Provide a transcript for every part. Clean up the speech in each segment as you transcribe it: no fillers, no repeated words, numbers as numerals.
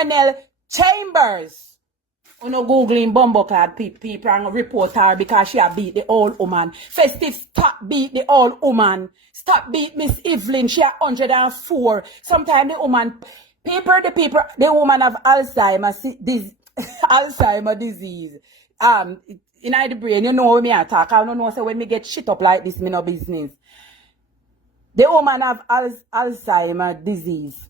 Fernell Chambers. No googling bumbleclad people and report her because she a beat the old woman. Festive, stop beat the old woman. Stop beat Miss Evelyn. She a 104. Sometimes the woman, the woman have Alzheimer's Alzheimer disease. In the brain, you know when me attack. I don't know, so when me get shit up like this, me no business. The woman have Alzheimer disease.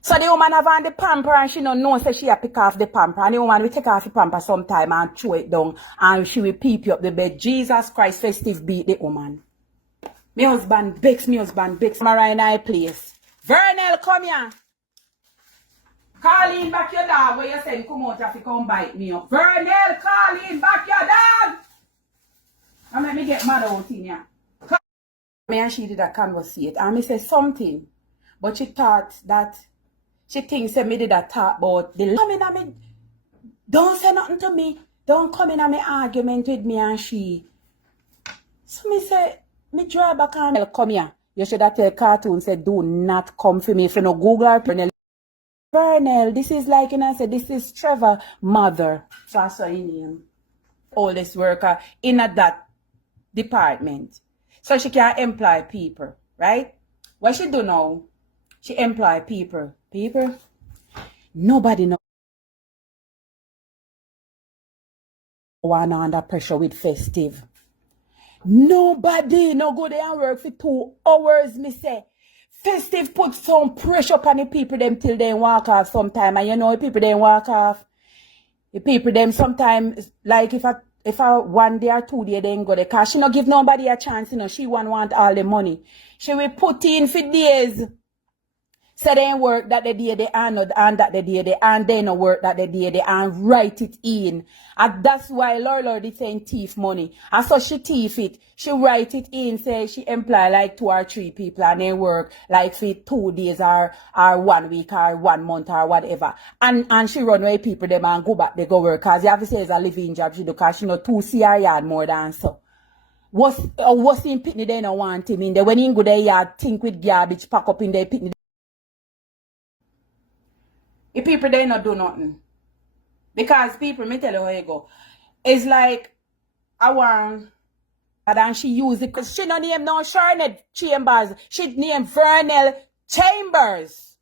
So the woman have on the pamper and she don't know, so she a pick off the pamper. And the woman will take off the pamper sometime and throw it down and she will peep you up the bed. Jesus Christ, festive beat the woman. My husband begs. Mara in our place. Fernell, come here. Call in back your dog where you say come out if you come bite me up. Fernell, call in back your dog. And let me get mad out in here. Me and she did a conversate and me say something. But she thought that she thinks that me did a talk about the come in me. Don't say nothing to me. Don't come in me argument with me and she. So me say, me draw back and come here. You should have tell cartoon say do not come for me if you no Google or Fernell, this is like, you know, I said, this is Trevor mother. That's her name. Oldest worker in that department. So she can employ people, right? What she do now? She employ people. People? Nobody know one under pressure with festive. Nobody no go there and work for 2 hours, me say. Festive put some pressure upon the people them till they walk off sometime. And you know the people them walk off. The people them sometimes, like if I 1 day or 2 day they go there. Cause she no give nobody a chance, you know. She want all the money. She will put in for days. Say they work that the day they and that the day they and they no work that the day they and write it in. And that's why Lord is saying thief money. And so she thief it. She write it in, say she employ like 2 or 3 people and they work like for 2 days or 1 week or 1 month or whatever. And she run away people them and go back, they go work. Cause you have to say it's a living job she do cause she know 2 CR yard more than so. What's in pitney they don't want him in there. When he go there yard think with garbage pack up in their pitney. The people they not do nothing. Because people, me tell you how you go. It's like I want and she use it because she no name no Charlotte Chambers. She named Fernell Chambers.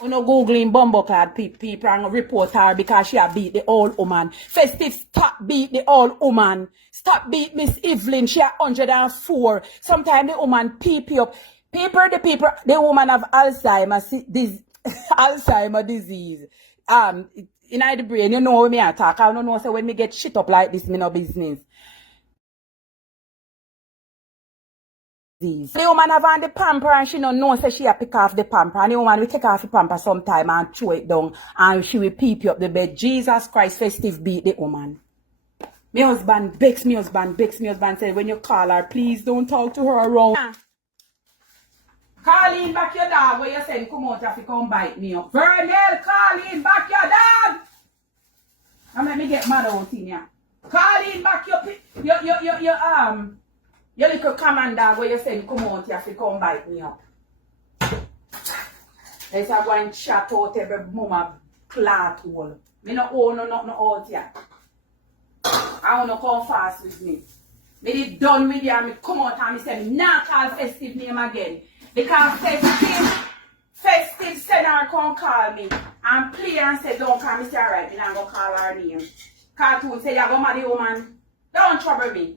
You know googling bumbleclad people and report her because she a beat the old woman. Festive, stop beat the old woman. Stop beat Miss Evelyn. She a 104. Sometimes the woman peep you up. The woman have Alzheimer disease. In the brain, you know when me attack. I don't know, so when me get shit up like this, me no business. The woman have on the pamper and she don't know, so she a pick off the pamper. And the woman will take off the pamper sometime and throw it down. And she will peep you up the bed. Jesus Christ, festive beat the woman. My husband begs. My husband said, when you call her, please don't talk to her around. Call in back your dog where you say come out if you come bite me up. Fernell, call in back your dog. And let me get mad out in here. Call in back your little command dog where you say come out if you come bite me up. Let's have one chat out every mama clat hole. Me no own nothing out here. I wanna come fast with me. Me did done with you and me come out and me say me not call festive name again. Because festive said her come call me and play and say don't call me say alright, me not go call her name. Cartoon say you go mad the woman. Don't trouble me.